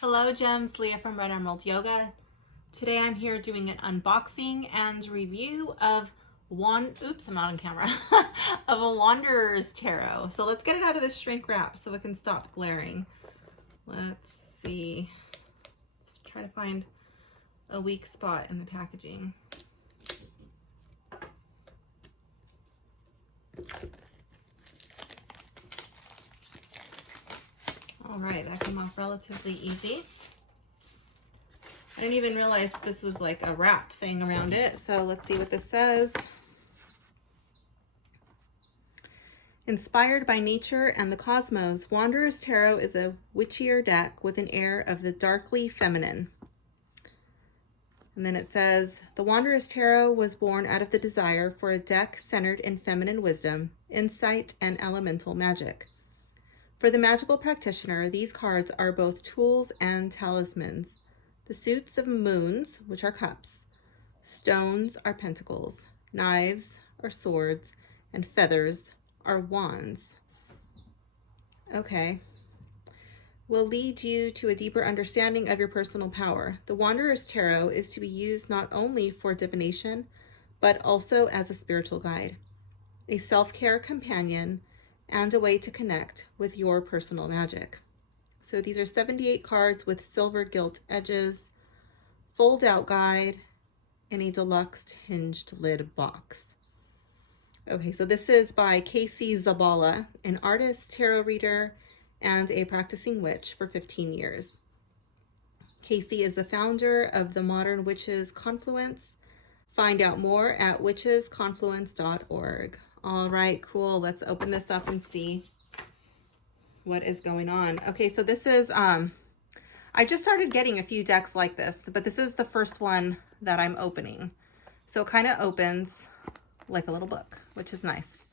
Hello Gems, Leah from Red Emerald Yoga. Today I'm here doing an unboxing and review of I'm not on camera, of a Wanderer's Tarot. So let's get it out of the shrink wrap so it can stop glaring. Let's see, let's try to find a weak spot in the packaging. All right, that came off relatively easy. I didn't even realize this was like a wrap thing around it. So let's see what this says. Inspired by nature and the cosmos, Wanderer's Tarot is a witchier deck with an air of the darkly feminine. And then it says, the Wanderer's Tarot was born out of the desire for a deck centered in feminine wisdom, insight, and elemental magic. For the magical practitioner, these cards are both tools and talismans. The suits of moons, which are cups, stones are pentacles, knives are swords, and feathers are wands. Okay. Will lead you to a deeper understanding of your personal power. The Wanderer's Tarot is to be used not only for divination, but also as a spiritual guide, a self-care companion, and a way to connect with your personal magic. So these are 78 cards with silver gilt edges, fold out guide, and a deluxe hinged lid box. Okay, so this is by Zabala, an artist, tarot reader, and a practicing witch for 15 years. Casey is the founder of the Modern Witches Confluence. Find out more at witchesconfluence.org. All right, cool. Let's open this up and see what is going on. Okay, so this is, I just started getting a few decks like this, but this is the first one that I'm opening. So it kind of opens like a little book, which is nice.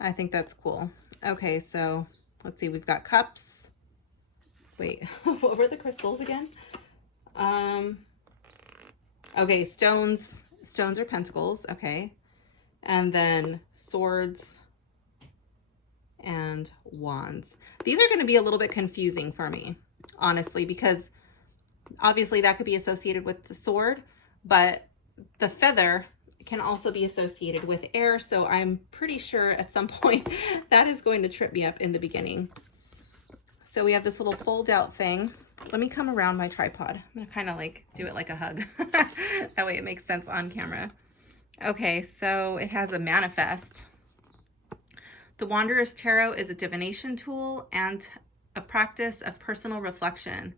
I think that's cool. Okay, so let's see. We've got cups. Wait, what were the crystals again? Okay, stones. Stones are pentacles. Okay. And then swords and wands. These are going to be a little bit confusing for me, honestly, because obviously that could be associated with the sword, but the feather can also be associated with air. So I'm pretty sure at some point that is going to trip me up in the beginning. So we have this little fold out thing. Let me come around my tripod. I'm going to kind of like do it like a hug. That way it makes sense on camera. Okay, so it has a manifest. The Wanderer's Tarot is a divination tool and a practice of personal reflection.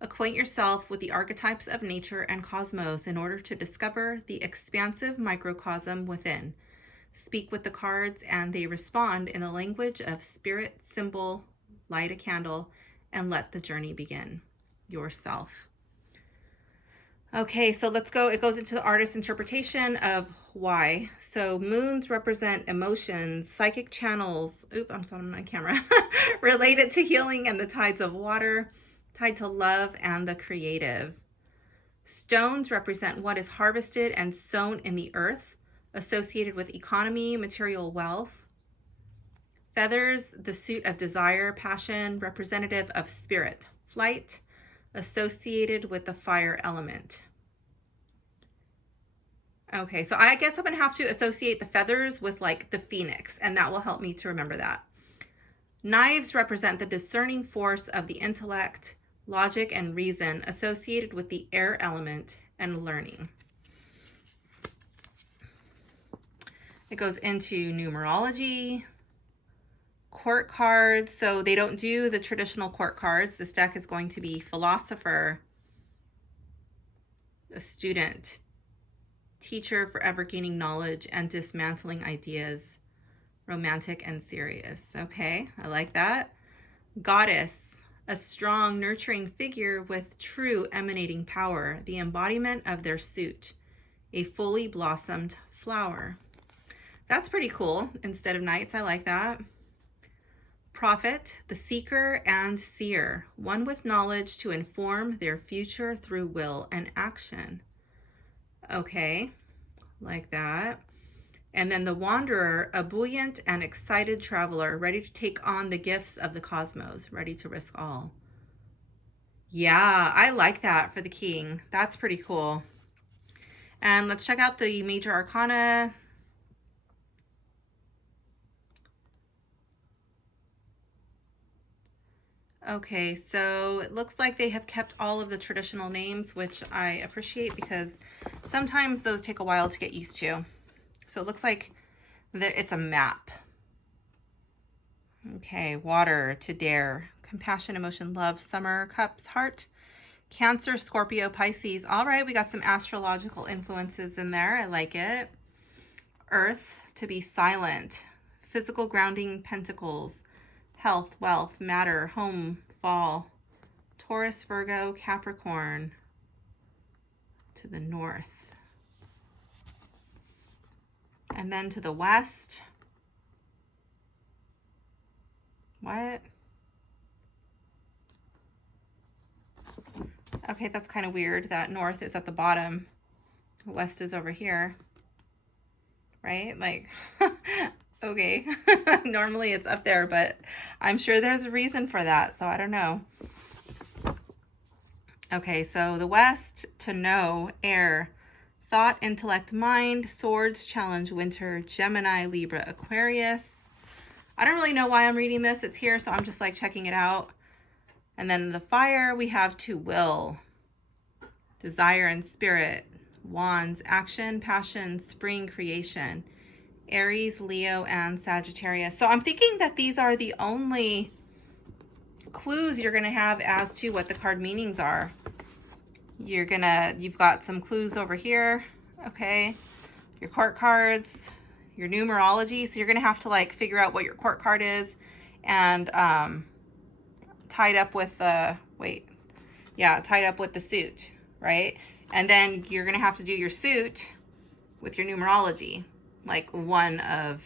Acquaint yourself with the archetypes of nature and cosmos in order to discover the expansive microcosm within. Speak with the cards and they respond in the language of spirit, symbol, light a candle, and let the journey begin. Yourself. Okay, so let's go. It goes into the artist's interpretation of why. So moons represent emotions, psychic channels. I'm on camera. Related to healing and the tides of water, tied to love and the creative. Stones represent what is harvested and sown in the earth, associated with economy, material wealth. Feathers, the suit of desire, passion, representative of spirit, flight, associated with the fire element. Okay, so I guess I'm gonna have to associate the feathers with like the phoenix, and that will help me to remember that. Knives represent the discerning force of the intellect, logic, and reason associated with the air element and learning. It goes into numerology, court cards. So they don't do the traditional court cards. This deck is going to be philosopher, a student, teacher, forever gaining knowledge and dismantling ideas, romantic and serious. Okay, I like that. Goddess, a strong, nurturing figure with true emanating power, the embodiment of their suit, a fully blossomed flower. That's pretty cool. Instead of knights, I like that. Prophet, the seeker and seer, one with knowledge to inform their future through will and action. Okay, like that. And then the wanderer, a buoyant and excited traveler, ready to take on the gifts of the cosmos, ready to risk all. Yeah, I like that for the king. That's pretty cool. And let's check out the major arcana. Okay, so it looks like they have kept all of the traditional names, which I appreciate because sometimes those take a while to get used to. So it looks like it's a map. Okay, water, to dare, compassion, emotion, love, summer, cups, heart, Cancer, Scorpio, Pisces. All right, we got some astrological influences in there. I like it. Earth, to be silent, physical grounding, pentacles, health, wealth, matter, home, fall, Taurus, Virgo, Capricorn, to the north. And then to the west. What? Okay, that's kind of weird that north is at the bottom. West is over here. Right? Like, okay. Normally it's up there, but I'm sure there's a reason for that, so I don't know. Okay, so the west, to know, air, thought, intellect, mind, swords, challenge, winter, Gemini, Libra, Aquarius. I don't really know why I'm reading this. It's here, so I'm just like checking it out. And then the fire, we have to will, desire and spirit, wands, action, passion, spring, creation, Aries, Leo, and Sagittarius. So I'm thinking that these are the only clues you're going to have as to what the card meanings are. You've got some clues over here. Okay. Your court cards, your numerology. So you're going to have to like figure out what your court card is and, tied up with the, tied up with the suit, right? And then you're going to have to do your suit with your numerology. Like one of,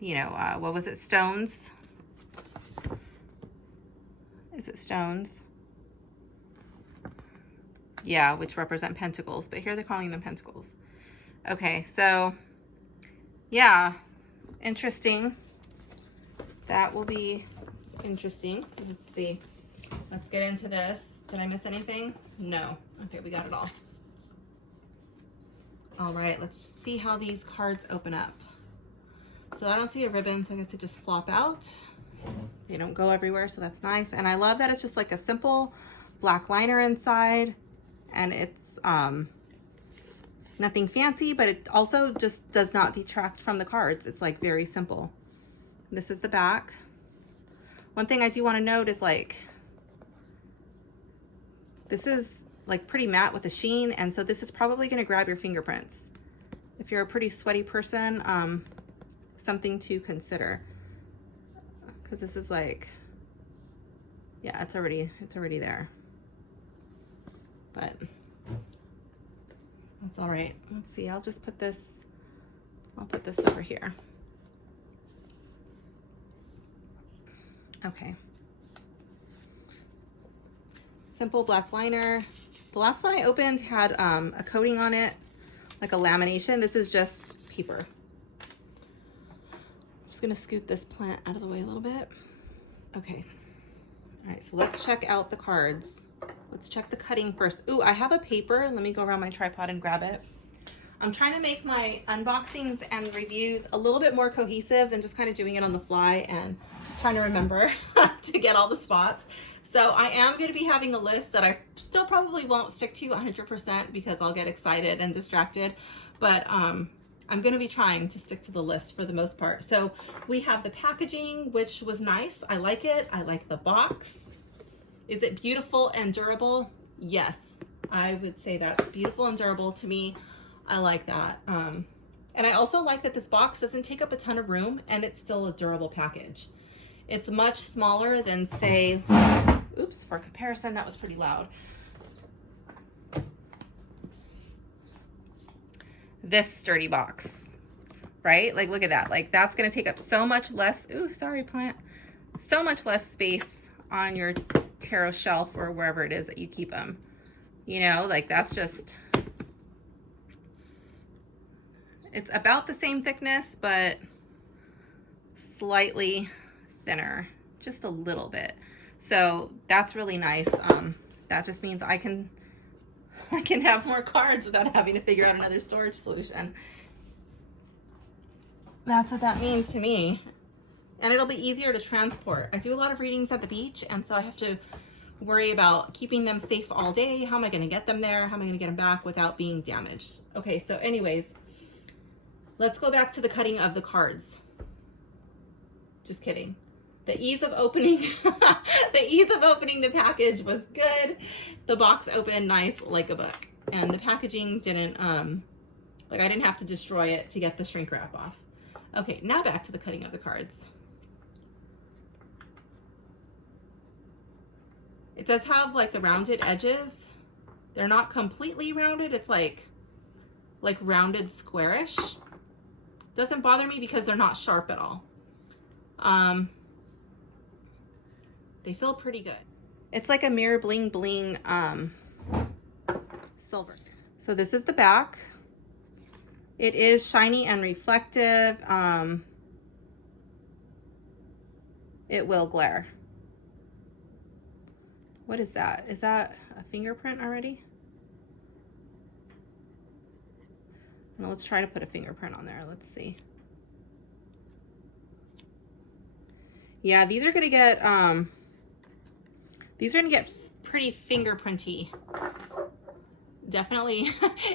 what was it? Stones. Is it stones? Yeah, which represent pentacles, but here they're calling them pentacles. Okay, so yeah, interesting. That will be interesting. Let's see. Let's get into this. Did I miss anything? No. Okay, we got it all. All right, let's see how these cards open up. So I don't see a ribbon, so I guess they just flop out. They don't go everywhere, so that's nice. And I love that it's just like a simple black liner inside, and it's nothing fancy, but it also just does not detract from the cards. It's like very simple. This is the back. One thing I do want to note is like, this is like pretty matte with a sheen, and so this is probably going to grab your fingerprints. If you're a pretty sweaty person, something to consider. Because this is like, yeah, it's already there. But that's all right. Let's see, I'll put this over here. Okay. Simple black liner. The last one I opened had a coating on it, like a lamination. This is just paper. I'm just gonna scoot this plant out of the way a little bit. Okay. All right, so let's check out the cards. Let's check the cutting first. Ooh, I have a paper. Let me go around my tripod and grab it. I'm trying to make my unboxings and reviews a little bit more cohesive than just kind of doing it on the fly and trying to remember to get all the spots. So I am going to be having a list that I still probably won't stick to 100% because I'll get excited and distracted. But I'm going to be trying to stick to the list for the most part. So we have the packaging, which was nice. I like it. I like the box. Is it beautiful and durable? Yes, I would say that's beautiful and durable to me. I like that. And I also like that this box doesn't take up a ton of room and it's still a durable package. It's much smaller than, say, oops, for comparison, that was pretty loud. This sturdy box, right? Like, look at that. Like, that's going to take up so much less, ooh, sorry, plant. So much less space on your tarot shelf or wherever it is that you keep them. You know, like that's just, it's about the same thickness, but slightly thinner, just a little bit. So that's really nice. that just means I can have more cards without having to figure out another storage solution. That's what that means to me. And it'll be easier to transport. I do a lot of readings at the beach, and so I have to worry about keeping them safe all day. How am I going to get them there? How am I going to get them back without being damaged? Okay, so anyways, let's go back to the cutting of the cards. Just kidding. The ease of opening, the ease of opening the package was good. The box opened nice like a book, and the packaging didn't, like I didn't have to destroy it to get the shrink wrap off. Okay, now back to the cutting of the cards. It does have like the rounded edges. They're not completely rounded. It's like rounded squarish. Doesn't bother me because they're not sharp at all. They feel pretty good. It's like a mirror bling bling silver. So this is the back. It is shiny and reflective. It will glare. What is that? Is that a fingerprint already? Well, let's try to put a fingerprint on there. Let's see. Yeah, these are gonna get pretty fingerprinty. Definitely.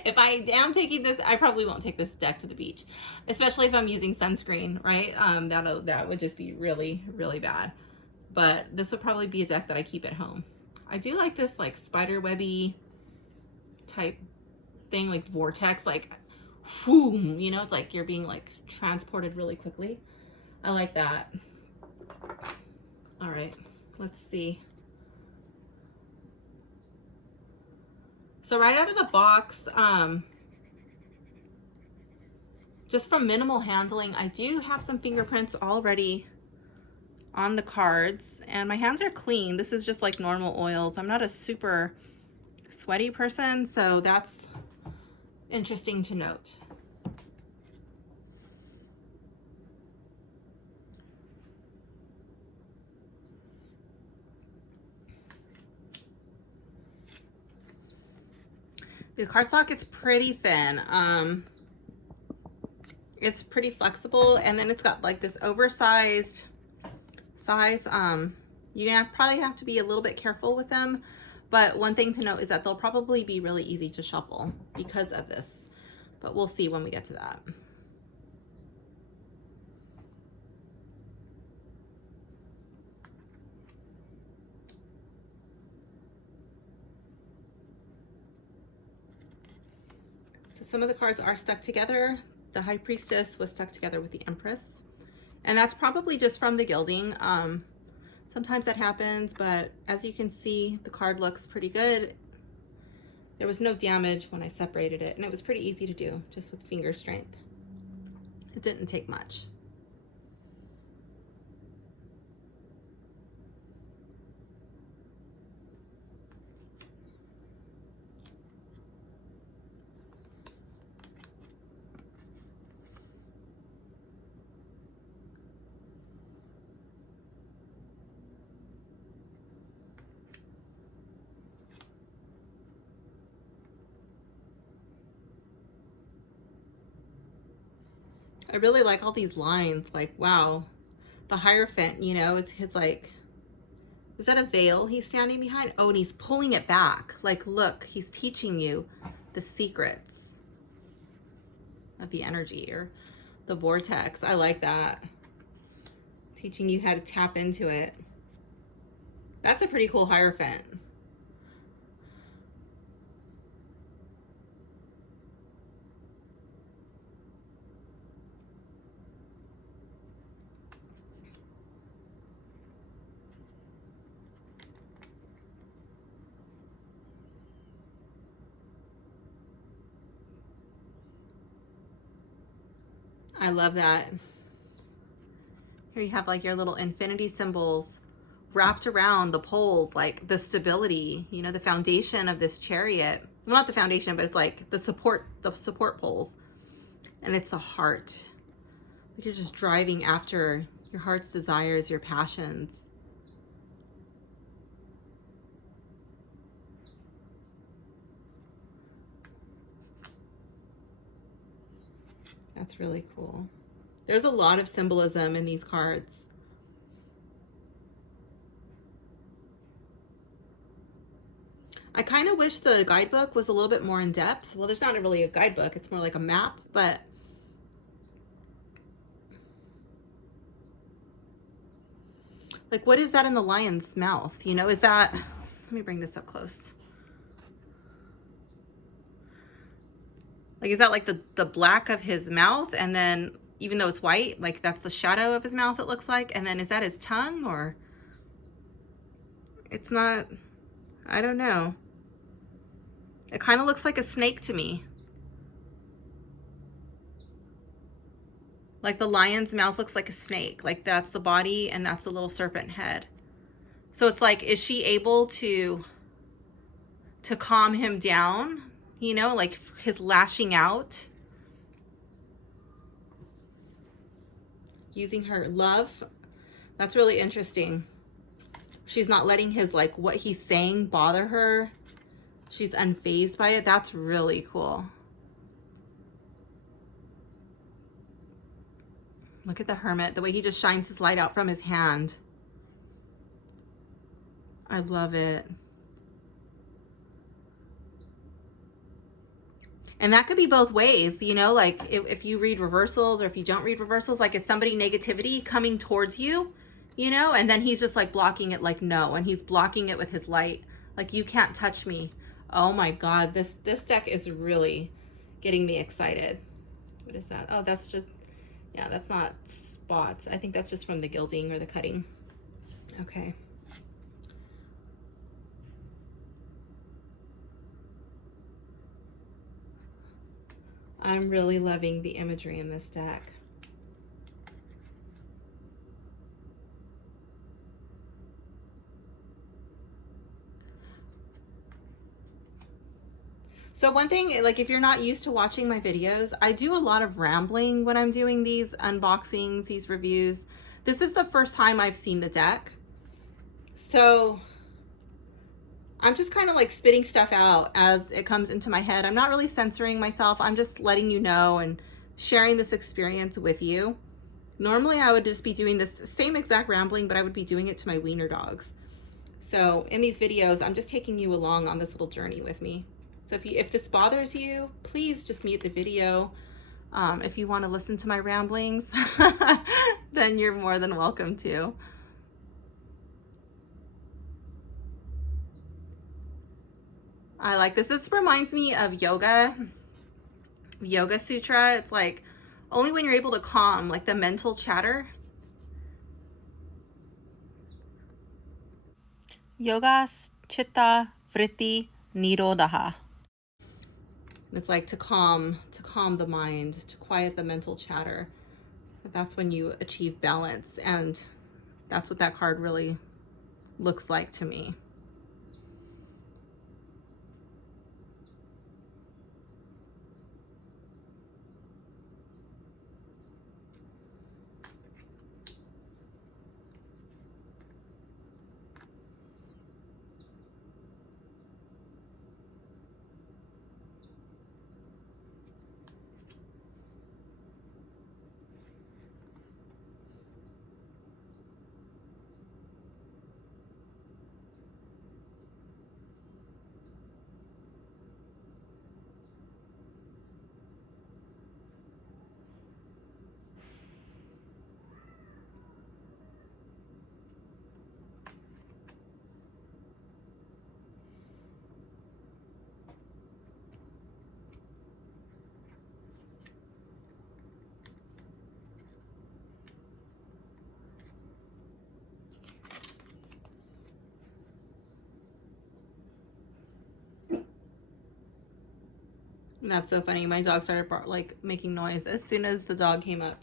If I am taking this, I probably won't take this deck to the beach, especially if I'm using sunscreen, right? That would just be really, really bad. But this would probably be a deck that I keep at home. I do like this like spider webby type thing, like vortex, like whoo, you know, it's like you're being like transported really quickly. I like that. All right, let's see. So right out of the box, just from minimal handling, I do have some fingerprints already on the cards, and my hands are clean. This is just like normal oils. I'm not a super sweaty person, so that's interesting to note. The cardstock is pretty thin. It's pretty flexible, and then it's got like this oversized size. You're gonna probably have to be a little bit careful with them, but one thing to note is that they'll probably be really easy to shuffle because of this, but we'll see when we get to that. So some of the cards are stuck together. The High Priestess was stuck together with the Empress, and that's probably just from the gilding. Sometimes that happens, but as you can see, the card looks pretty good. There was no damage when I separated it, and it was pretty easy to do, just with finger strength. It didn't take much. I really like all these lines, like, wow. The Hierophant, you know, is his like, is that a veil he's standing behind? Oh, and he's pulling it back. Like, look, he's teaching you the secrets of the energy or the vortex. I like that. Teaching you how to tap into it. That's a pretty cool Hierophant. I love that. Here you have like your little infinity symbols wrapped around the poles, like the stability, you know, the foundation of this chariot. Well, not the foundation, but it's like the support poles. And it's the heart. Like you're just driving after your heart's desires, your passions. That's really cool. There's a lot of symbolism in these cards. I kind of wish the guidebook was a little bit more in depth. Well, there's not really a guidebook. It's more like a map, but like, what is that in the lion's mouth? You know, is that, let me bring this up close. Like, is that like the black of his mouth? And then even though it's white, like that's the shadow of his mouth, it looks like. And then is that his tongue, or it's not, I don't know. It kind of looks like a snake to me. Like the lion's mouth looks like a snake. Like that's the body and that's the little serpent head. So it's like, is she able to calm him down? You know, like his lashing out. Using her love. That's really interesting. She's not letting his, like, what he's saying bother her. She's unfazed by it. That's really cool. Look at the hermit, the way he just shines his light out from his hand. I love it. And that could be both ways, you know, like if you read reversals or if you don't read reversals, like is somebody negativity coming towards you, you know, and then he's just like blocking it, like no, and he's blocking it with his light, like you can't touch me. Oh my God, this deck is really getting me excited. What is that? Oh, that's just, yeah, that's not spots. I think that's just from the gilding or the cutting. Okay. I'm really loving the imagery in this deck. So one thing, like if you're not used to watching my videos, I do a lot of rambling when I'm doing these unboxings, these reviews. This is the first time I've seen the deck. So I'm just kind of like spitting stuff out as it comes into my head. I'm not really censoring myself. I'm just letting you know and sharing this experience with you. Normally I would just be doing this same exact rambling, but I would be doing it to my wiener dogs. So in these videos, I'm just taking you along on this little journey with me. So if this bothers you, please just mute the video. If you want to listen to my ramblings, then you're more than welcome to. I like this. This reminds me of Yoga Sutra. It's like only when you're able to calm like the mental chatter. Yoga Chitta Vritti Nirodha. It's like to calm the mind, to quiet the mental chatter. That's when you achieve balance, and that's what that card really looks like to me. And that's so funny. My dog started like making noise as soon as the dog came up.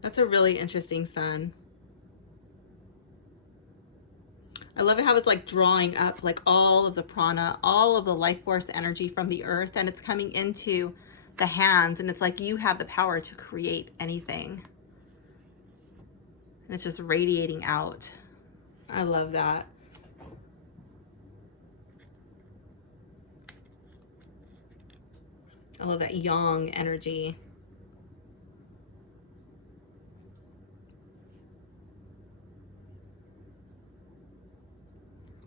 That's a really interesting sun. I love it how it's like drawing up like all of the prana, all of the life force energy from the earth, and it's coming into the hands, and it's like you have the power to create anything. And it's just radiating out. I love that. I love that yang energy.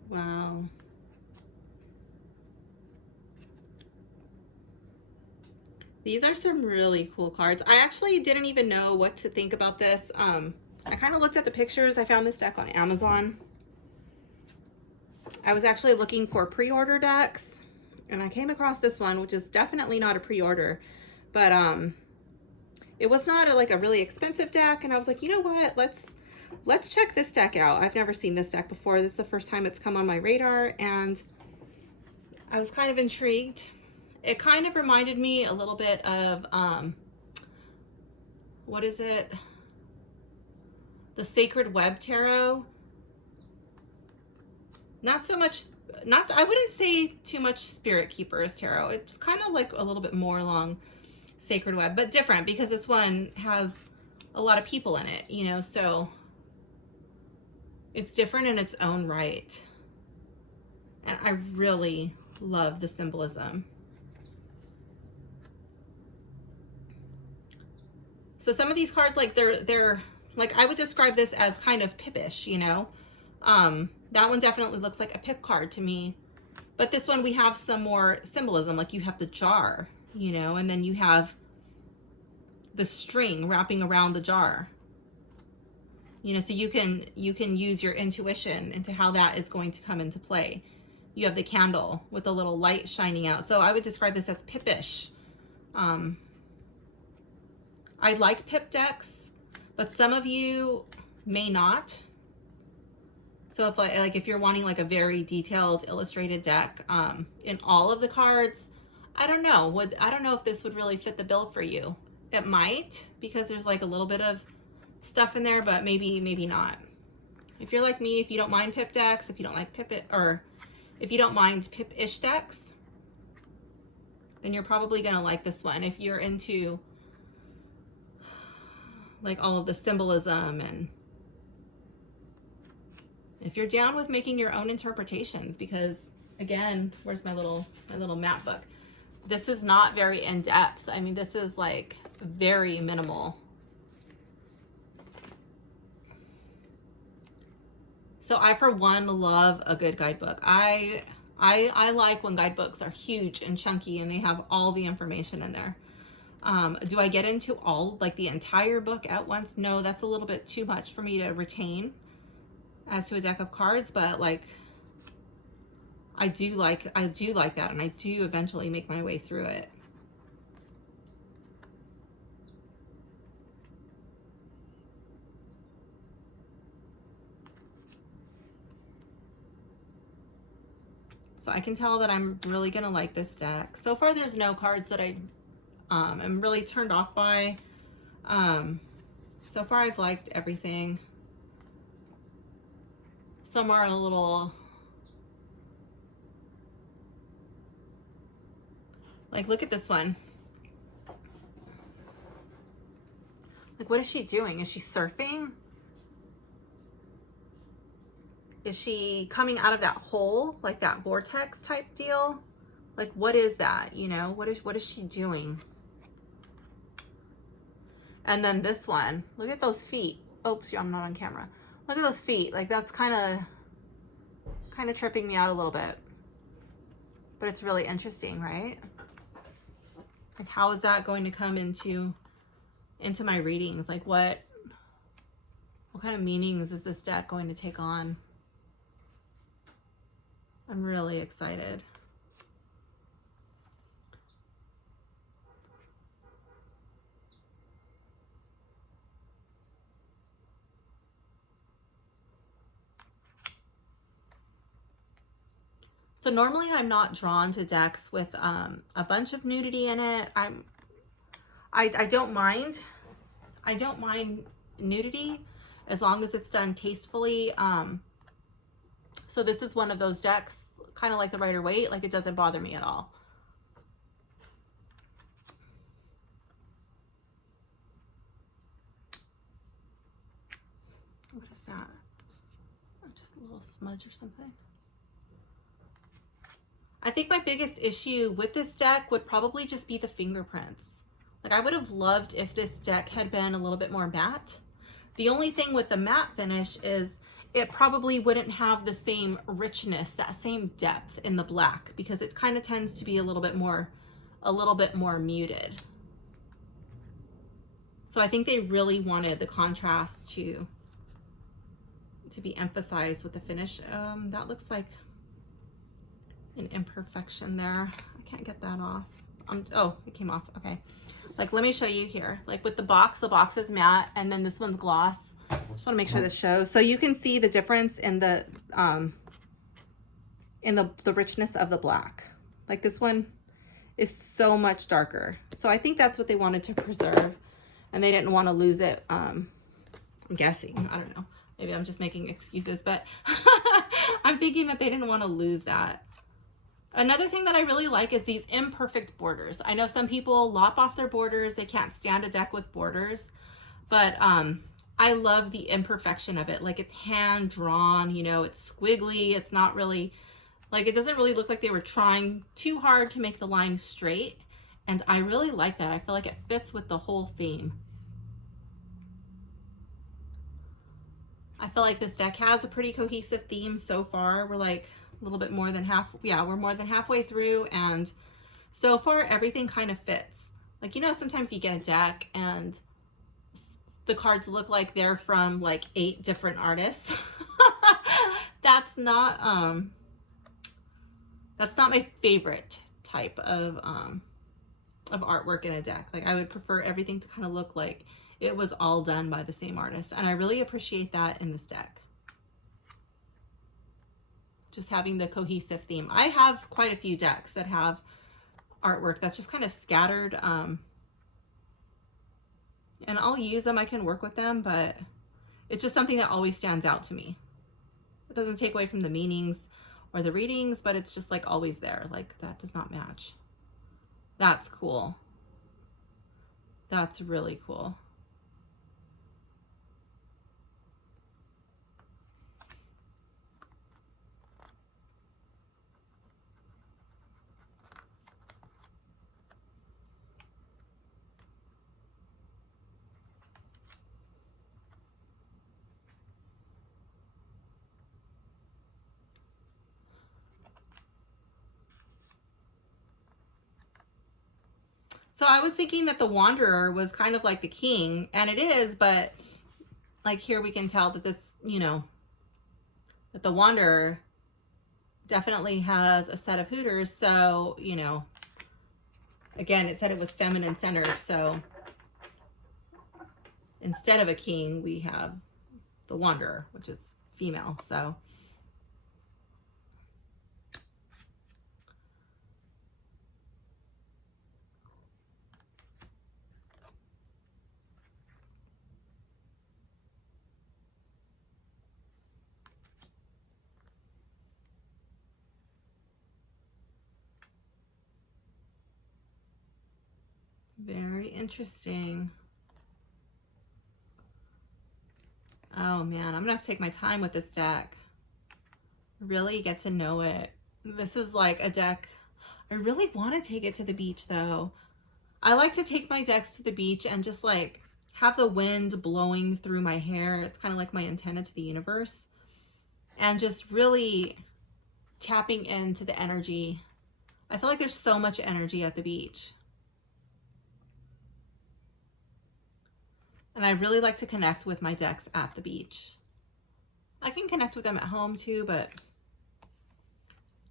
Wow. These are some really cool cards. I actually didn't even know what to think about this. I kind of looked at the pictures. I found this deck on Amazon. I was actually looking for pre-order decks, and I came across this one, which is definitely not a pre-order, but it was not like a really expensive deck. And I was like, you know what? Let's check this deck out. I've never seen this deck before. This is the first time it's come on my radar, and I was kind of intrigued. It kind of reminded me a little bit of, what is it? The Sacred Web Tarot. Not so much, I wouldn't say too much Spirit Keepers Tarot. It's kind of like a little bit more along Sacred Web, but different because this one has a lot of people in it, you know, so it's different in its own right. And I really love the symbolism. So some of these cards, like they're like, I would describe this as kind of pippish, you know. That one definitely looks like a pip card to me. But this one, we have some more symbolism, like you have the jar, you know, and then you have the string wrapping around the jar. You know, so you can use your intuition into how that is going to come into play. You have the candle with a little light shining out. So I would describe this as pippish. I like pip decks, but some of you may not. So if you're wanting like a very detailed illustrated deck in all of the cards, I don't know. I don't know if this would really fit the bill for you. It might, because there's like a little bit of stuff in there, but maybe not. If you're like me, if you don't mind pip decks, if you don't like if you don't mind pip-ish decks, then you're probably gonna like this one. If you're into like all of the symbolism, and if you're down with making your own interpretations, because again, where's my little map book? This is not very in-depth. I mean, this is like very minimal. So I, for one, love a good guidebook. I like when guidebooks are huge and chunky and they have all the information in there. Do I get into all, like the entire book at once? No, that's a little bit too much for me to retain as to a deck of cards, but like I do like that, and I do eventually make my way through it. So I can tell that I'm really gonna like this deck. So far there's no cards that I'm really turned off by. So far I've liked everything. Some are a little, like, look at this one. Like, what is she doing? Is she surfing? Is she coming out of that hole, like that vortex type deal? Like, what is that? You know, what is she doing? And then this one, look at those feet. Oops, I'm not on camera. Look at those feet. Like, that's kind of tripping me out a little bit. But it's really interesting, right? Like, how is that going to come into my readings? Like, what kind of meanings is this deck going to take on? I'm really excited. So normally I'm not drawn to decks with a bunch of nudity in it. I don't mind. I don't mind nudity as long as it's done tastefully. So this is one of those decks, kind of like the Rider-Waite, like it doesn't bother me at all. smudge or something. I think my biggest issue with this deck would probably just be the fingerprints. Like, I would have loved if this deck had been a little bit more matte. The only thing with the matte finish is it probably wouldn't have the same richness, that same depth in the black, because it kind of tends to be a little bit more muted. So I think they really wanted the contrast to be emphasized with the finish. That looks like an imperfection there. I can't get that off. Oh, it came off. Okay. Like, let me show you here. Like with the box is matte, and then this one's gloss. I just want to make sure this shows. So you can see the difference in the richness of the black. Like, this one is so much darker. So I think that's what they wanted to preserve, and they didn't want to lose it. I'm guessing. I don't know. Maybe I'm just making excuses, but I'm thinking that they didn't want to lose that. Another thing that I really like is these imperfect borders. I know some people lop off their borders. They can't stand a deck with borders, but I love the imperfection of it. Like, it's hand drawn, you know, it's squiggly. It's not really, like, it doesn't really look like they were trying too hard to make the line straight. And I really like that. I feel like it fits with the whole theme. I feel like this deck has a pretty cohesive theme so far. We're like a little bit more than we're more than halfway through, and so far everything kind of fits. Like, you know, sometimes you get a deck and the cards look like they're from like 8 different artists. That's not my favorite type of artwork in a deck. Like, I would prefer everything to kind of look like it was all done by the same artist, and I really appreciate that in this deck. Just having the cohesive theme. I have quite a few decks that have artwork that's just kind of scattered, and I'll use them, I can work with them, but it's just something that always stands out to me. It doesn't take away from the meanings or the readings, but it's just like always there. Like, that does not match. That's cool. That's really cool. So I was thinking that the Wanderer was kind of like the king, and it is, but like here we can tell that this, you know, that the Wanderer definitely has a set of hooters. So, you know, again, it said it was feminine centered. So instead of a king, we have the Wanderer, which is female. So very interesting. Oh man, I'm gonna have to take my time with this deck. Really get to know it. This is like a deck. I really want to take it to the beach though. I like to take my decks to the beach and just like have the wind blowing through my hair. It's kind of like my antenna to the universe. And just really tapping into the energy. I feel like there's so much energy at the beach. And I really like to connect with my decks at the beach. I can connect with them at home too, but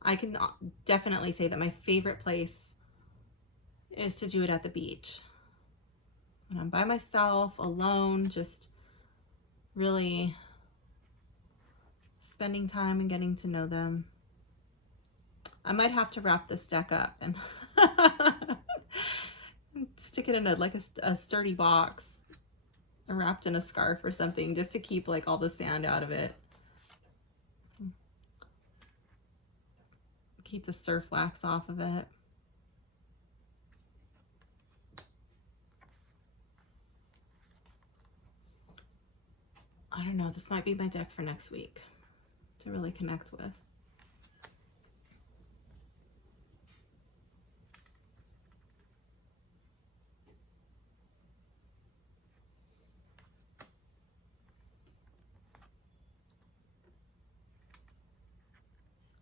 I can definitely say that my favorite place is to do it at the beach. When I'm by myself, alone, just really spending time and getting to know them. I might have to wrap this deck up and stick it in a sturdy box, wrapped in a scarf or something, just to keep like all the sand out of it. Keep the surf wax off of it. I don't know, this might be my deck for next week. to really connect with.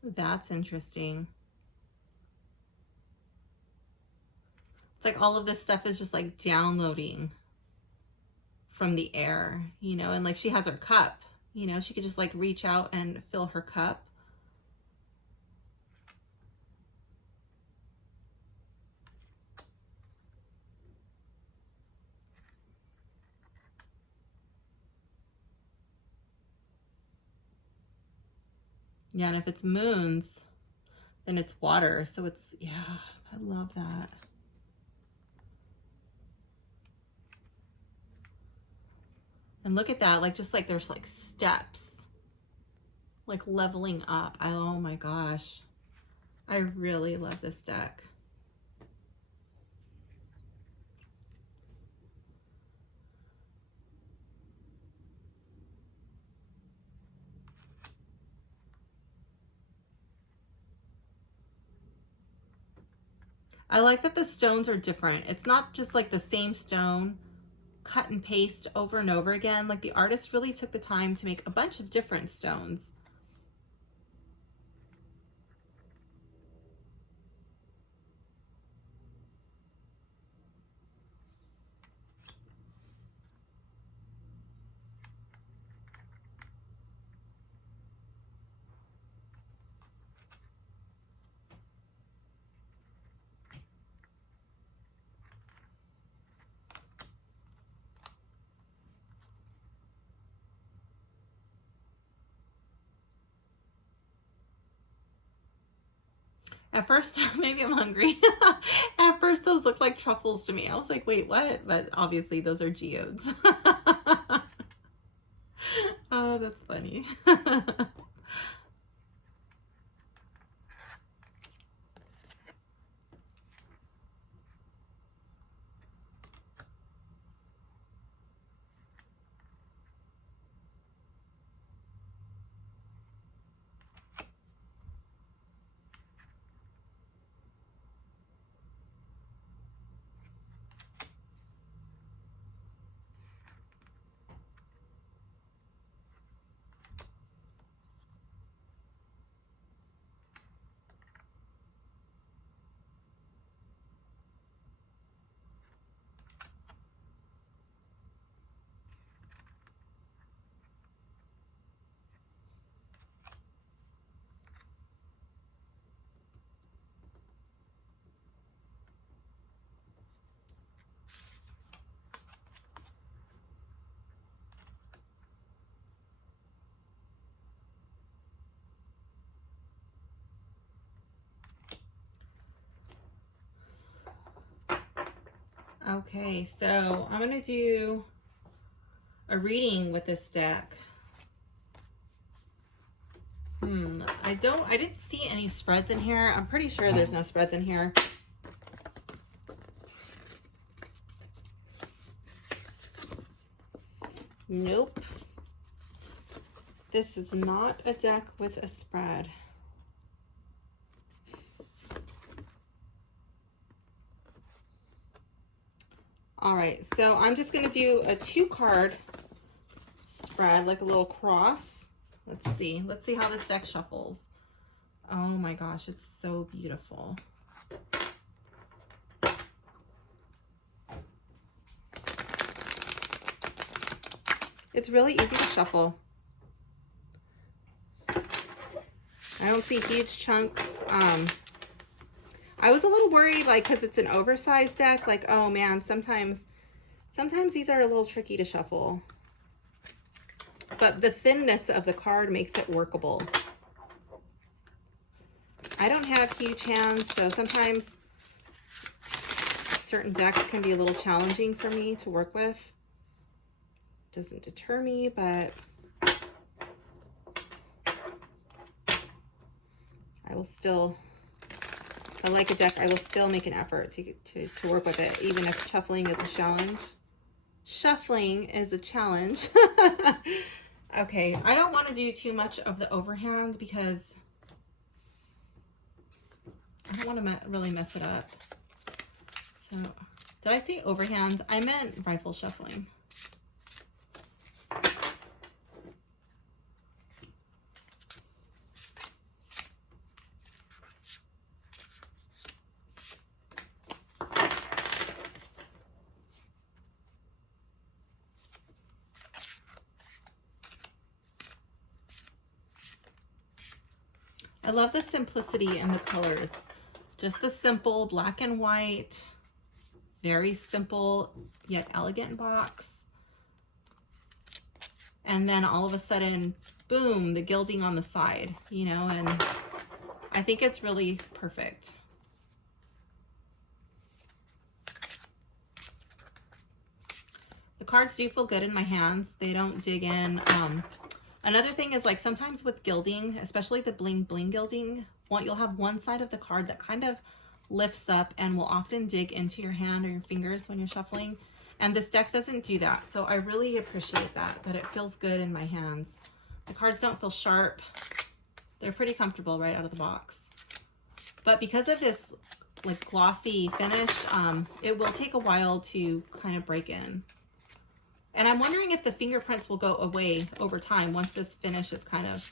That's interesting. It's like all of this stuff is just like downloading from the air, you know, and like she has her cup, you know, she could just like reach out and fill her cup. Yeah, and if it's moons, then it's water. So it's, yeah, I love that. And look at that, like just like there's like steps, like leveling up. Oh my gosh. I really love this deck. I like that the stones are different. It's not just like the same stone cut and paste over and over again. Like the artist really took the time to make a bunch of different stones. At first, maybe I'm hungry. At first, those looked like truffles to me. I was like, wait, what? But obviously, those are geodes. Oh, that's funny. Okay, so I'm going to do a reading with this deck. I didn't see any spreads in here. I'm pretty sure there's no spreads in here. Nope. This is not a deck with a spread. All right, so I'm just going to do a 2-card spread, like a little cross. Let's see how this deck shuffles. Oh my gosh, it's so beautiful. It's really easy to shuffle. I don't see huge chunks. I was a little worried, like, because it's an oversized deck, like, oh man, sometimes these are a little tricky to shuffle. But the thinness of the card makes it workable. I don't have huge hands, so sometimes certain decks can be a little challenging for me to work with. Doesn't deter me, but I will still, if I like a deck, I will still make an effort to work with it, even if shuffling is a challenge. Shuffling is a challenge. Okay, I don't want to do too much of the overhand because I don't want to really mess it up. So, did I say overhand? I meant rifle shuffling. I love the simplicity in the colors. Just the simple black and white, very simple yet elegant box. And then all of a sudden, boom, the gilding on the side, you know, and I think it's really perfect. The cards do feel good in my hands. They don't dig in. Another thing is, like, sometimes with gilding, especially the bling bling gilding, you'll have one side of the card that kind of lifts up and will often dig into your hand or your fingers when you're shuffling. And this deck doesn't do that. So I really appreciate that it feels good in my hands. The cards don't feel sharp. They're pretty comfortable right out of the box. But because of this like glossy finish, it will take a while to kind of break in. And I'm wondering if the fingerprints will go away over time once this finish is kind of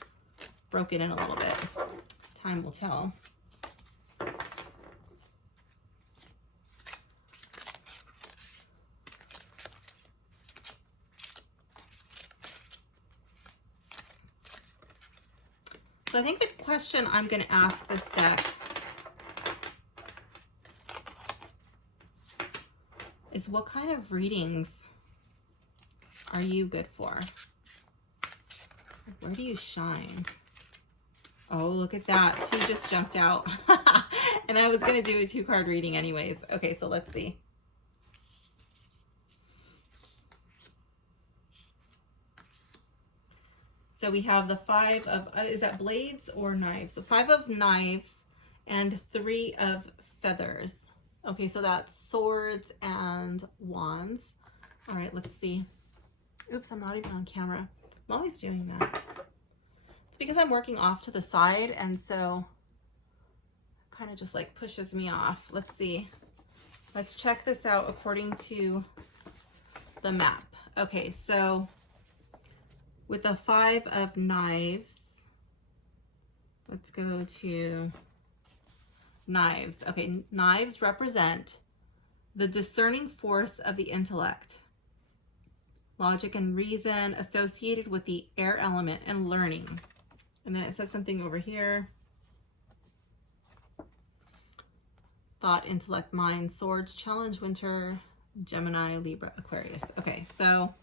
broken in a little bit. Time will tell. So I think the question I'm going to ask this deck is, what kind of readings are you good for? Where do you shine? Oh, look at that. 2 just jumped out. And I was going to do a 2-card reading anyways. Okay, so let's see. So we have the 5 of, is that blades or knives? The 5 of knives and 3 of feathers. Okay, so that's swords and wands. All right, let's see. Oops, I'm not even on camera. I'm always doing that. It's because I'm working off to the side, and so it kind of just like pushes me off. Let's see. Let's check this out according to the map. Okay, so with the 5 of knives, let's go to knives. Okay, knives represent the discerning force of the intellect, logic and reason associated with the air element and learning. And then it says something over here. Thought, intellect, mind, swords, challenge, winter, Gemini, Libra, Aquarius. Okay, so,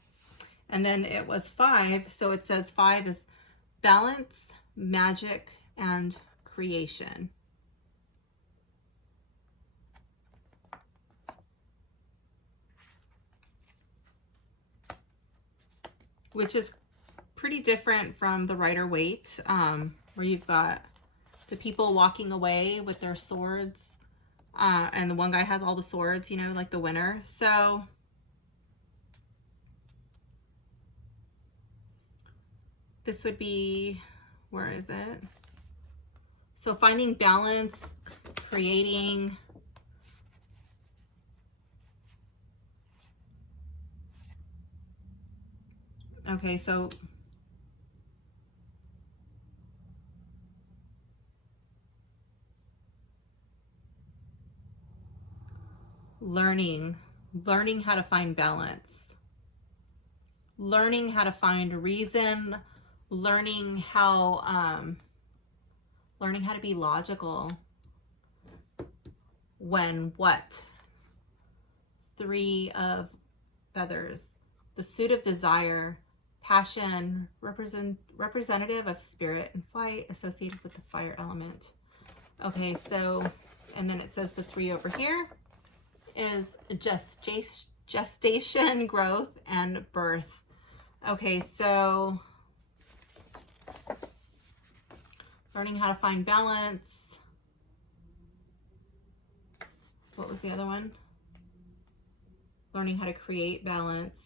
and then it was 5. So it says 5 is balance, magic, and creation. Which is pretty different from the Rider-Waite, where you've got the people walking away with their swords, and the one guy has all the swords, you know, like the winner. So this would be, where is it? So finding balance, creating, okay, so learning how to find balance, learning how to find reason, learning how to be logical. When what? 3 of feathers, the suit of desire, passion, representative of spirit and flight, associated with the fire element. Okay, so, and then it says the 3 over here is gestation, growth, and birth. Okay, so learning how to find balance. What was the other one? Learning how to create balance.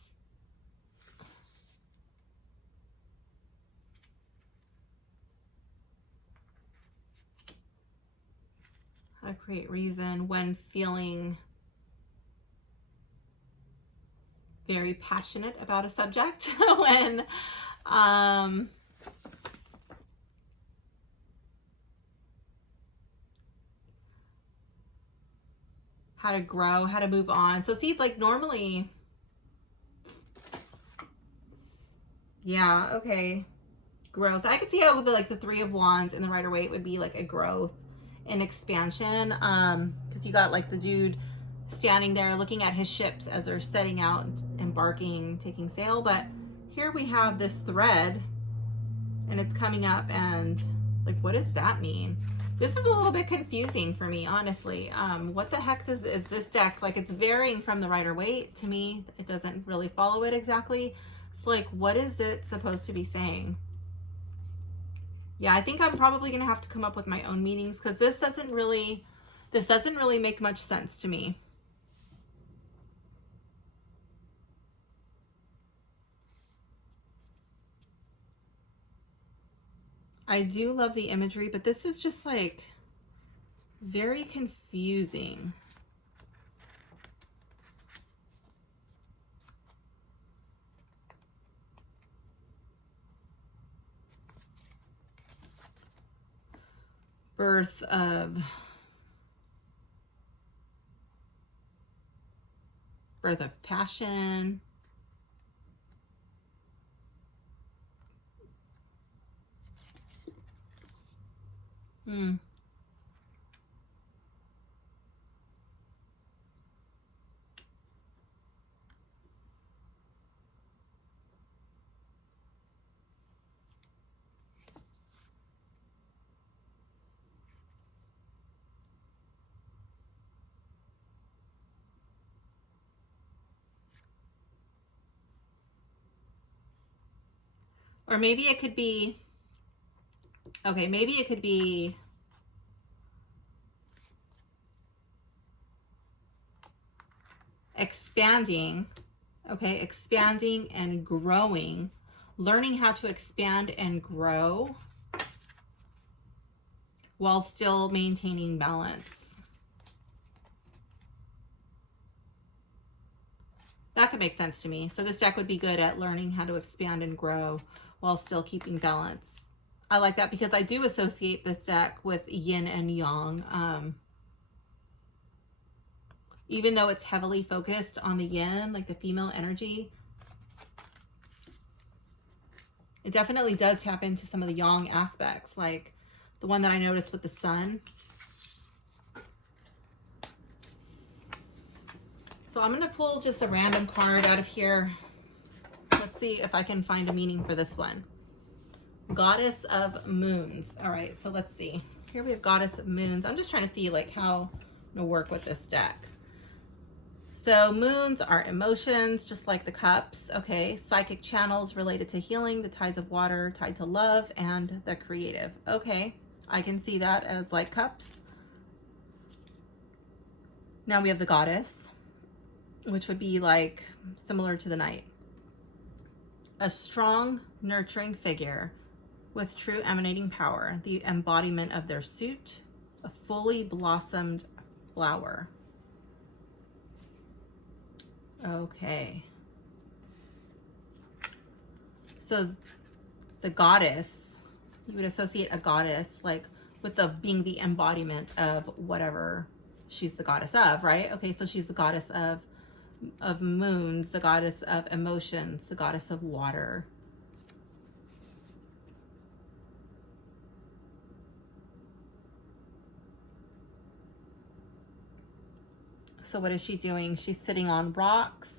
great reason when feeling very passionate about a subject, when how to grow, how to move on. So see, like normally, yeah, okay, growth. I could see how with the Three of Wands and the Rider-Waite would be like a growth and expansion, because you got like the dude standing there looking at his ships as they're setting out, embarking, taking sail. But here we have this thread and it's coming up, and like, what does that mean? This is a little bit confusing for me, honestly. What the heck is this deck? Like, it's varying from the Rider-Waite to me. It doesn't really follow it exactly. So like, what is it supposed to be saying? Yeah, I think I'm probably gonna have to come up with my own meanings, because this doesn't really make much sense to me. I do love the imagery, but this is just like very confusing. Birth of passion. Or maybe it could be, okay, maybe it could be expanding, okay, expanding and growing, learning how to expand and grow while still maintaining balance. That could make sense to me. So this deck would be good at learning how to expand and grow while still keeping balance. I like that because I do associate this deck with yin and yang. Even though it's heavily focused on the yin, like the female energy, it definitely does tap into some of the yang aspects, like the one that I noticed with the sun. So I'm going to pull just a random card out of here. Let's see if I can find a meaning for this one. Goddess of Moons. All right, so let's see. Here we have Goddess of Moons. I'm just trying to see like how to work with this deck. So moons are emotions, just like the cups. Okay, psychic channels related to healing, the tides of water tied to love, and the creative. Okay, I can see that as like cups. Now we have the goddess, which would be like similar to the knight. A strong, nurturing figure with true emanating power, the embodiment of their suit, a fully blossomed flower. Okay. So the goddess, you would associate a goddess like with the being the embodiment of whatever she's the goddess of, right? Okay, so she's the goddess of moons, the goddess of emotions, the goddess of water. So what is she doing? She's sitting on rocks.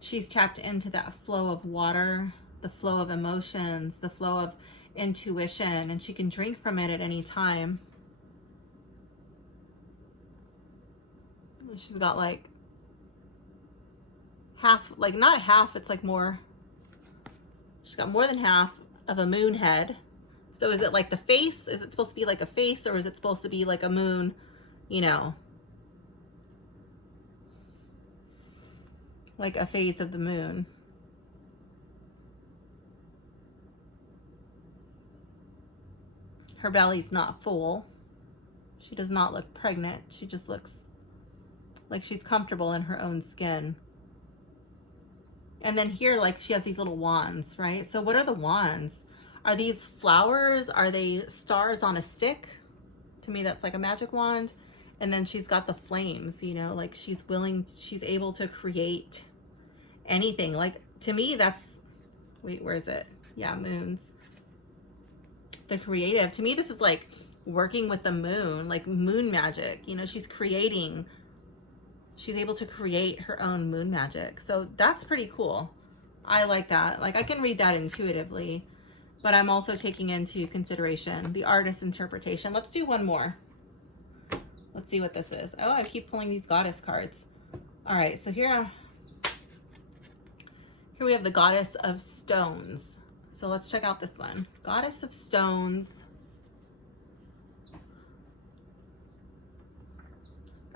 She's tapped into that flow of water, the flow of emotions, the flow of intuition, and she can drink from it at any time. She's got like half, like not half, it's like more. She's got more than half of a moon head. So is it like the face? Is it supposed to be like a face, or is it supposed to be like a moon, you know, like a phase of the moon? Her belly's not full. She does not look pregnant. She just looks like she's comfortable in her own skin. And then here, like, she has these little wands, right? So what are the wands? Are these flowers? Are they stars on a stick? To me, that's like a magic wand. And then she's got the flames, you know, like she's able to create anything. Like, to me, that's, wait, where is it? Yeah, moons. The creative. To me, this is like working with the moon, like moon magic. You know, she's able to create her own moon magic. So that's pretty cool. I like that. Like, I can read that intuitively, but I'm also taking into consideration the artist's interpretation. Let's do one more. Let's see what this is. Oh, I keep pulling these goddess cards. All right, so here we have the Goddess of Stones. So let's check out this one. Goddess of Stones.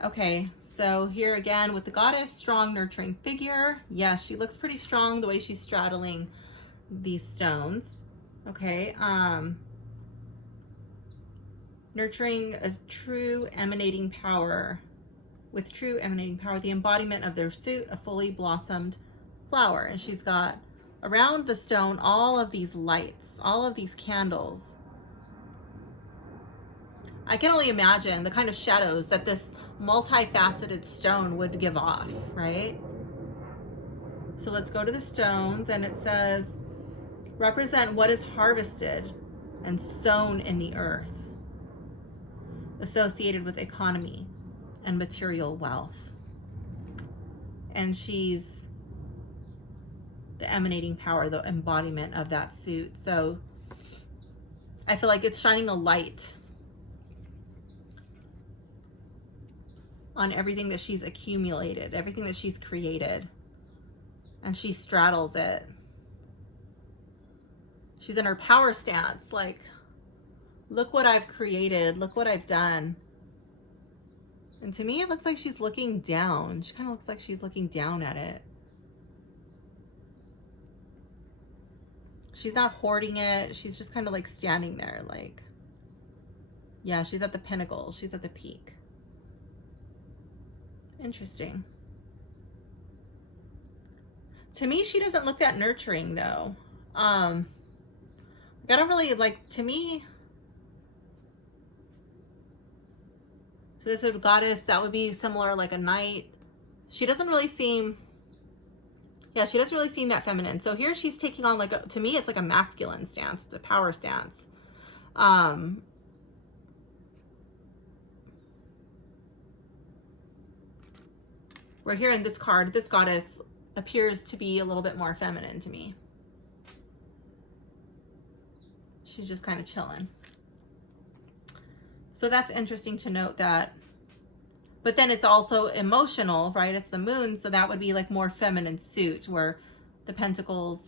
Okay, so here again with the goddess, strong, nurturing figure. Yes, she looks pretty strong the way she's straddling these stones. Okay, nurturing a true emanating power, with true emanating power, the embodiment of their suit, a fully blossomed flower. And she's got around the stone all of these lights, all of these candles. I can only imagine the kind of shadows that this multifaceted stone would give off, right? So let's go to the stones, and it says, represent what is harvested and sown in the earth, associated with economy and material wealth. And she's the emanating power, the embodiment of that suit. So I feel like it's shining a light on everything that she's accumulated, everything that she's created, and she straddles it. She's in her power stance, like, look what I've created, look what I've done. And to me, it looks like she's looking down. She kind of looks like she's looking down at it. She's not hoarding it. She's just kind of like standing there, like, yeah, she's at the pinnacle. She's at the peak. Interesting. To me, she doesn't look that nurturing though. I don't really like, to me, so this would goddess, that would be similar, like a knight. She doesn't really seem, yeah, she doesn't really seem that feminine. So here she's taking on like, to me, it's like a masculine stance. It's a power stance. Where here in this card, this goddess appears to be a little bit more feminine to me. She's just kind of chilling. So that's interesting to note that. But then it's also emotional, right? It's the moon, so that would be like more feminine suit, where the pentacles,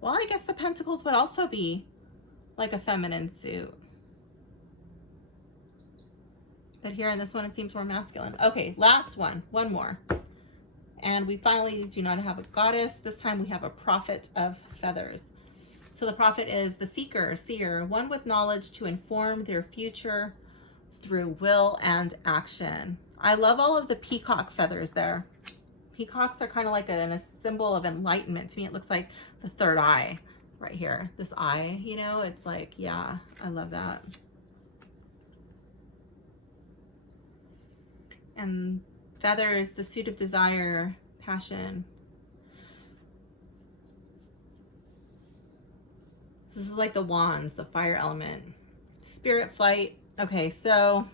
well, I guess the pentacles would also be like a feminine suit. But here in this one, it seems more masculine. Okay, last one more. And we finally do not have a goddess. This time we have a prophet of feathers. So the prophet is the seer, one with knowledge to inform their future through will and action. I love all of the peacock feathers there. Peacocks are kind of like a symbol of enlightenment. To me, it looks like the third eye right here. This eye, you know, it's like, yeah, I love that. And feathers, the suit of desire, passion. This is like the wands, the fire element. Spirit flight. Okay, so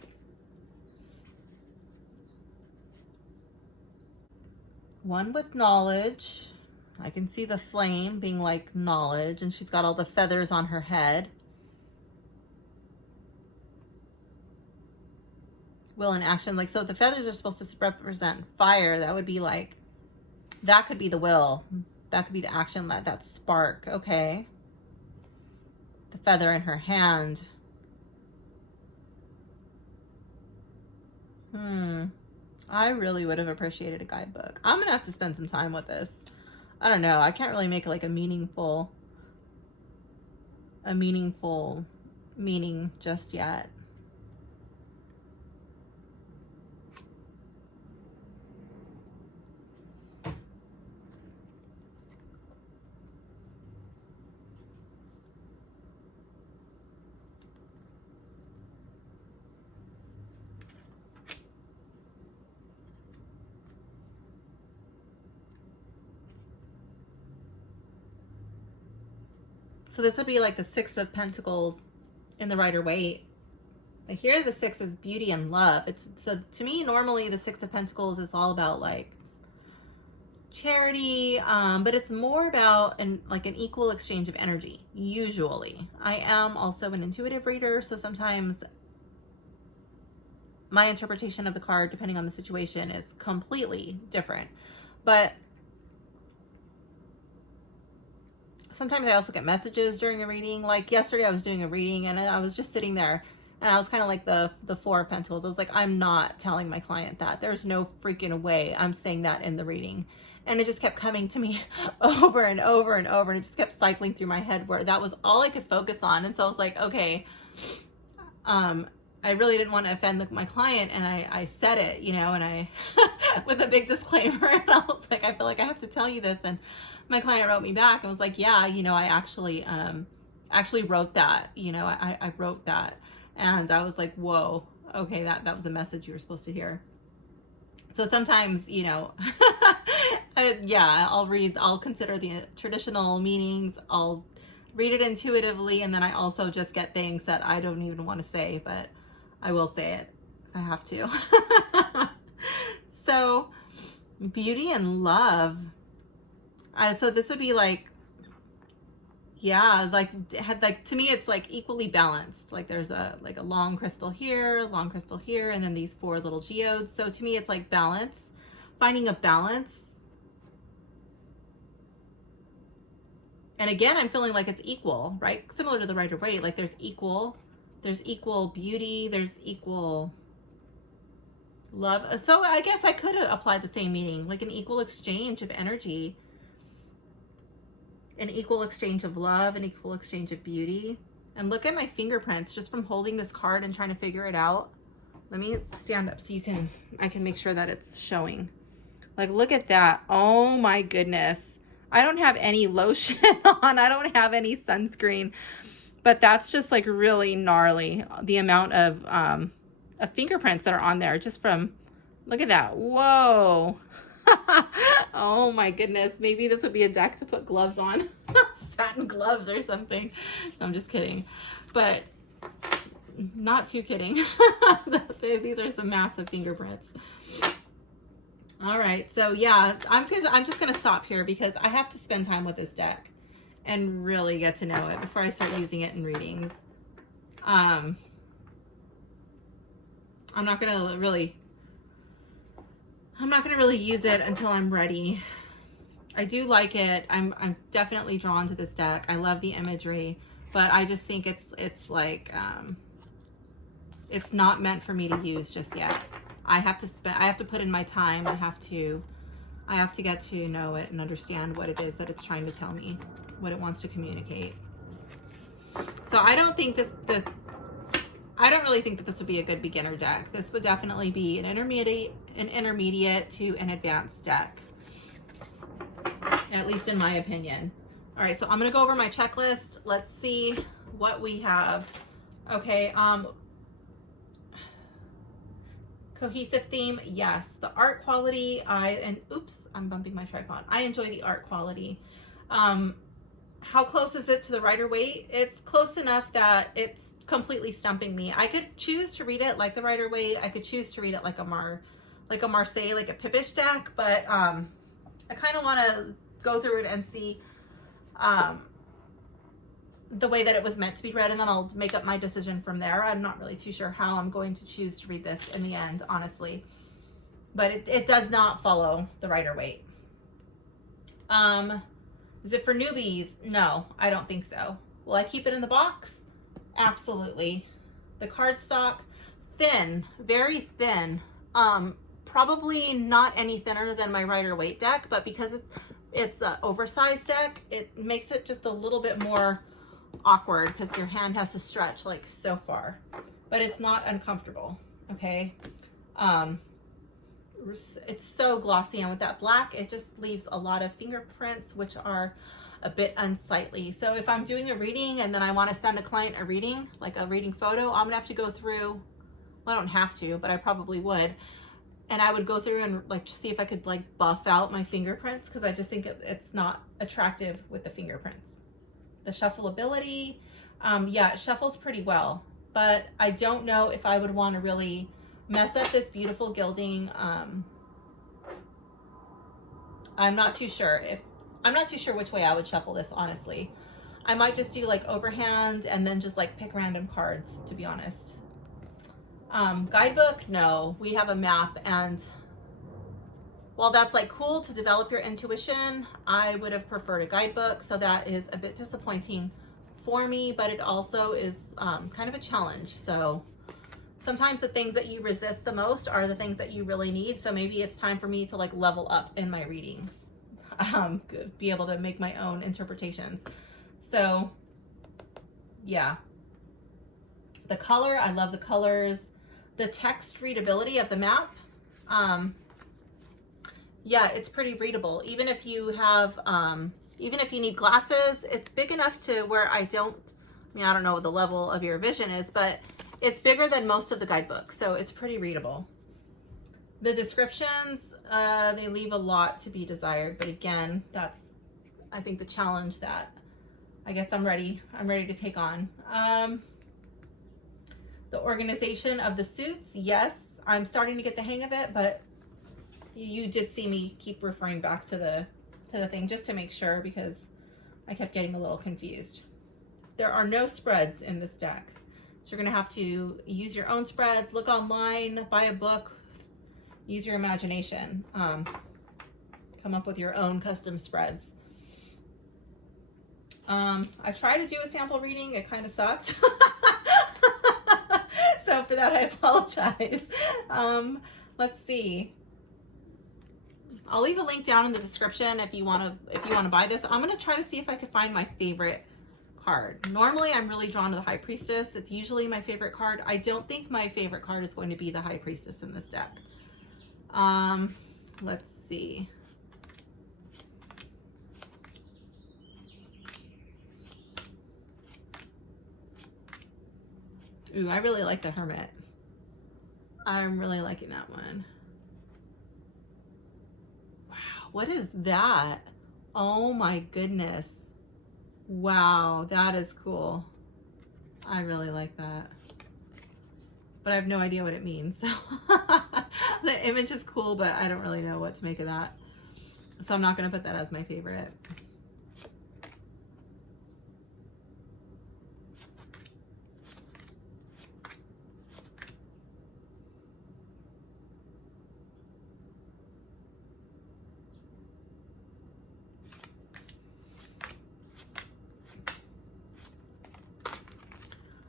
one with knowledge. I can see the flame being like knowledge, and she's got all the feathers on her head. Will and action. Like, so the feathers are supposed to represent fire. That would be like, that could be the will. That could be the action, that spark. Okay. The feather in her hand. I really would have appreciated a guidebook. I'm gonna have to spend some time with this. I don't know. I can't really make like a meaningful meaning just yet. So this would be like the Six of Pentacles in the Rider-Waite. But here the Six is beauty and love. It's, so to me, normally the Six of Pentacles is all about like charity, but it's more about like an equal exchange of energy, usually. I am also an intuitive reader, so sometimes my interpretation of the card, depending on the situation, is completely different. But sometimes I also get messages during the reading. Like yesterday I was doing a reading and I was just sitting there and I was kind of like the Four of Pentacles. I was like, I'm not telling my client that. There's no freaking way I'm saying that in the reading. And it just kept coming to me over and over and over. And it just kept cycling through my head where that was all I could focus on. And so I was like, okay, I really didn't want to offend my client. And I said it, you know, and I, with a big disclaimer. And I was like, I feel like I have to tell you this. And my client wrote me back and was like, yeah, you know, I actually wrote that, you know, I wrote that. And I was like, whoa, okay, that was a message you were supposed to hear. So sometimes, you know, yeah, I'll consider the traditional meanings. I'll read it intuitively. And then I also just get things that I don't even want to say, but I will say it if I have to. So beauty and love. So this would be like, yeah, like to me it's like equally balanced. Like there's a long crystal here, and then these four little geodes. So to me it's like balance, finding a balance. And again, I'm feeling like it's equal, right? Similar to the Rider-Waite, like there's equal beauty, there's equal love. So I guess I could apply the same meaning, like an equal exchange of energy. An equal exchange of love, an equal exchange of beauty. And look at my fingerprints just from holding this card and trying to figure it out. Let me stand up so I can make sure that it's showing. Like, look at that. Oh my goodness. I don't have any lotion on. I don't have any sunscreen, but that's just like really gnarly. The amount of fingerprints that are on there just from, look at that. Whoa. Oh my goodness. Maybe this would be a deck to put gloves on. Satin gloves or something. I'm just kidding. But not too kidding. These are some massive fingerprints. All right. So yeah, I'm just going to stop here because I have to spend time with this deck and really get to know it before I start using it in readings. I'm not going to really use it until I'm ready. I do like it. I'm definitely drawn to this deck. I love the imagery, but I just think it's like it's not meant for me to use just yet. I have to put in my time. I have to get to know it and understand what it is that it's trying to tell me, what it wants to communicate. So I don't really think that this would be a good beginner deck. This would definitely be an intermediate to an advanced deck, at least in my opinion. All right, so I'm gonna go over my checklist. Let's see what we have. Okay, cohesive theme, yes. The art quality, oops, I'm bumping my tripod. I enjoy the art quality. How close is it to the Rider-Waite? It's close enough that it's completely stumping me. I could choose to read it like the Rider-Waite. I could choose to read it like a Marseille, like a Pippish deck, but I kind of want to go through it and see the way that it was meant to be read, and then I'll make up my decision from there. I'm not really too sure how I'm going to choose to read this in the end, honestly, but it does not follow the Rider-Waite. Is it for newbies? No, I don't think so. Will I keep it in the box? Absolutely. The cardstock, thin, very thin. Probably not any thinner than my Rider-Waite deck, but because it's an oversized deck, it makes it just a little bit more awkward because your hand has to stretch like so far, but it's not uncomfortable. Okay. It's so glossy, and with that black, it just leaves a lot of fingerprints, which are a bit unsightly. So if I'm doing a reading and then I want to send a client a reading, like a reading photo, I'm gonna have to go through, well, I don't have to, but I probably would. And I would go through and like see if I could like buff out my fingerprints, because I just think it's not attractive with the fingerprints. the shuffleability, yeah, it shuffles pretty well, but I don't know if I would want to really mess up this beautiful gilding. I'm not too sure which way I would shuffle this, honestly. I might just do like overhand and then just like pick random cards, to be honest. Guidebook, no, we have a map, and while that's like cool to develop your intuition, I would have preferred a guidebook, so that is a bit disappointing for me, but it also is kind of a challenge. So sometimes the things that you resist the most are the things that you really need. So maybe it's time for me to like level up in my reading, be able to make my own interpretations. So yeah, the color, I love the colors. The text readability of the map, yeah, it's pretty readable. Even if you have, even if you need glasses, it's big enough to where I mean, I don't know what the level of your vision is, but it's bigger than most of the guidebooks, so it's pretty readable. The descriptions, they leave a lot to be desired, but again, that's, I think, the challenge that I guess I'm ready to take on. The organization of the suits, yes, I'm starting to get the hang of it, but you did see me keep referring back to the thing just to make sure, because I kept getting a little confused. There are no spreads in this deck, so you're gonna have to use your own spreads, look online, buy a book, use your imagination, come up with your own custom spreads. I tried to do a sample reading, it kind of sucked. So for that, I apologize. Let's see. I'll leave a link down in the description if you want to buy this. I'm gonna try to see if I can find my favorite card. Normally, I'm really drawn to the High Priestess. It's usually my favorite card. I don't think my favorite card is going to be the High Priestess in this deck. Let's see. Ooh, I really like the Hermit. I'm really liking that one. Wow, what is that? Oh my goodness. Wow, that is cool. I really like that. But I have no idea what it means. So the image is cool, but I don't really know what to make of that. So I'm not gonna put that as my favorite.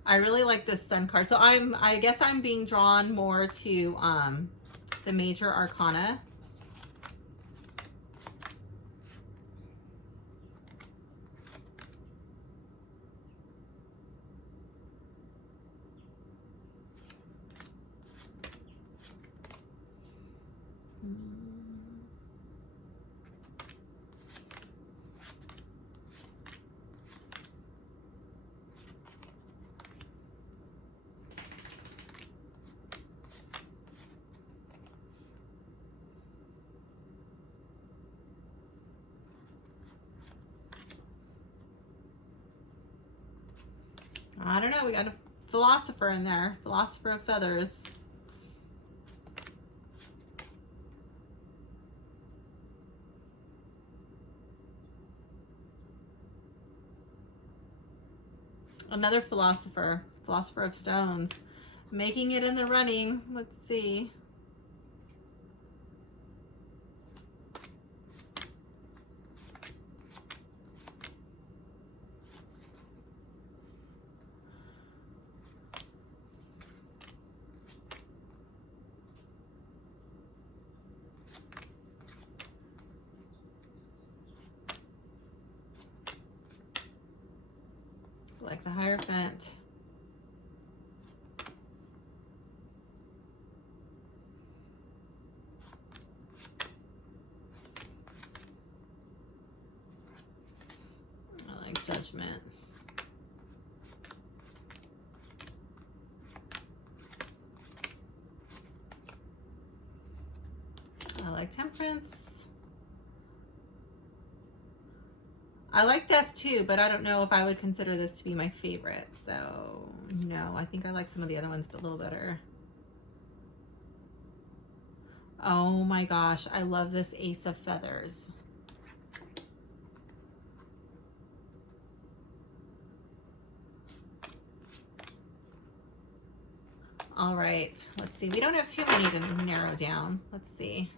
I really like this Sun card. So I guess I'm being drawn more to the Major Arcana. I don't know, we got a philosopher in there, philosopher of feathers. Another philosopher, philosopher of stones, making it in the running. Let's see. Like the Hierophant. I like Judgment. I like Temperance. I like Death too, but I don't know if I would consider this to be my favorite. So no, I think I like some of the other ones a little better. Oh my gosh, I love this Ace of Feathers. All right, let's see. We don't have too many to narrow down. Let's see.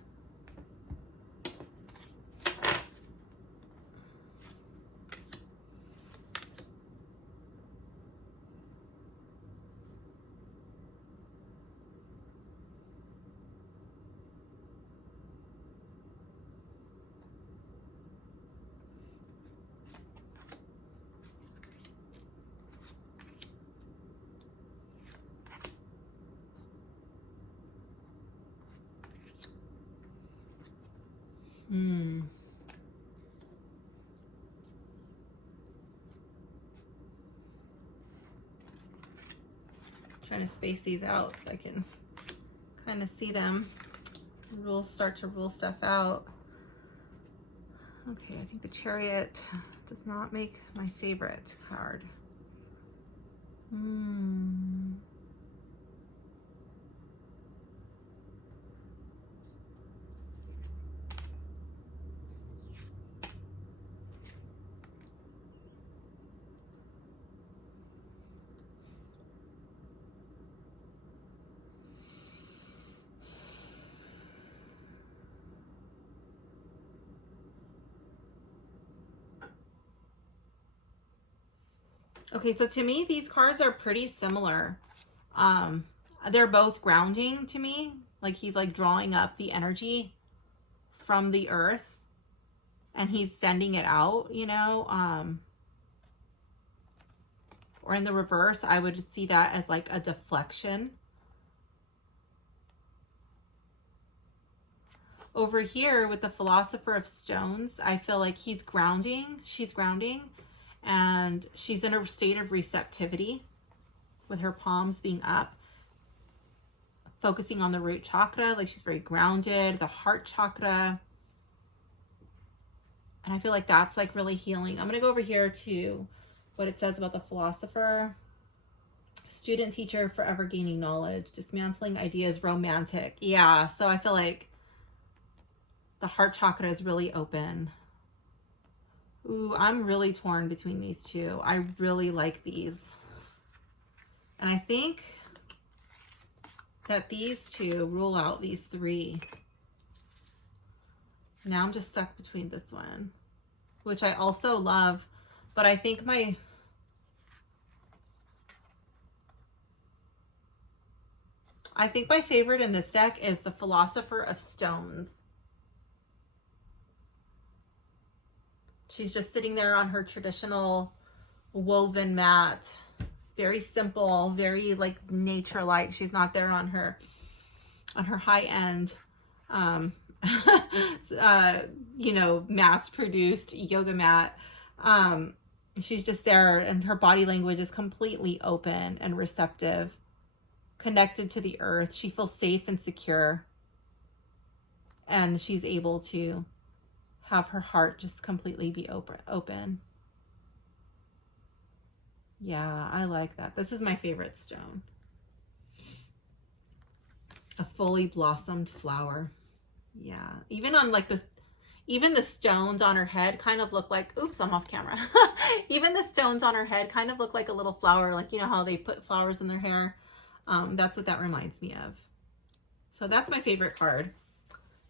Trying to space these out so I can kind of see them. Start to rule stuff out. Okay, I think the Chariot does not make my favorite card. Okay, so to me, these cards are pretty similar. They're both grounding to me. Like he's like drawing up the energy from the earth and he's sending it out, you know. Or in the reverse, I would see that as like a deflection. Over here with the Philosopher of Stones, I feel like he's grounding, she's grounding, and she's in a state of receptivity with her palms being up, focusing on the root chakra, like she's very grounded, the heart chakra. And I feel like that's like really healing. I'm going to go over here to what it says about the Philosopher. Student, teacher, forever gaining knowledge, dismantling ideas, romantic. Yeah, so I feel like the heart chakra is really open. Ooh, I'm really torn between these two. I really like these. And I think that these two rule out these three. Now I'm just stuck between this one, which I also love, but I think my favorite in this deck is the Philosopher of Stones. She's just sitting there on her traditional woven mat. Very simple, very like nature-like. She's not there on her high-end, you know, mass-produced yoga mat. She's just there and her body language is completely open and receptive, connected to the earth. She feels safe and secure. And she's able to have her heart just completely be open. Yeah, I like that. This is my favorite stone. A fully blossomed flower. Yeah, even on like this, even the stones on her head kind of look like, oops, I'm off camera. Even the stones on her head kind of look like a little flower, like, you know how they put flowers in their hair. That's what that reminds me of. So that's my favorite card.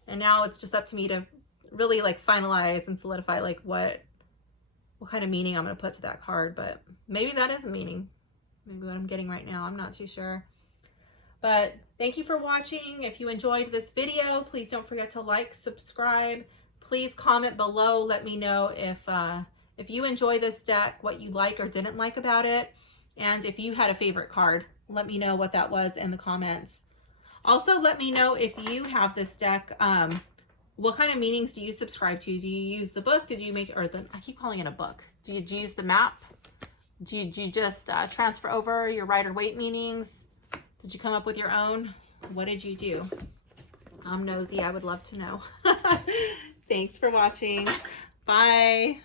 And now it's just up to me to really like finalize and solidify like what kind of meaning I'm going to put to that card. But maybe that is a meaning. Maybe what I'm getting right now. I'm not too sure. But thank you for watching. If you enjoyed this video, please don't forget to like, subscribe. Please comment below. Let me know if you enjoy this deck, what you like or didn't like about it. And if you had a favorite card, let me know what that was in the comments. Also, let me know if you have this deck. What kind of meanings do you subscribe to? Do you use the book? Did you make, or the, I keep calling it a book. Did you use the map? Did you just transfer over your Rider-Waite meanings? Did you come up with your own? What did you do? I'm nosy. I would love to know. Thanks for watching. Bye.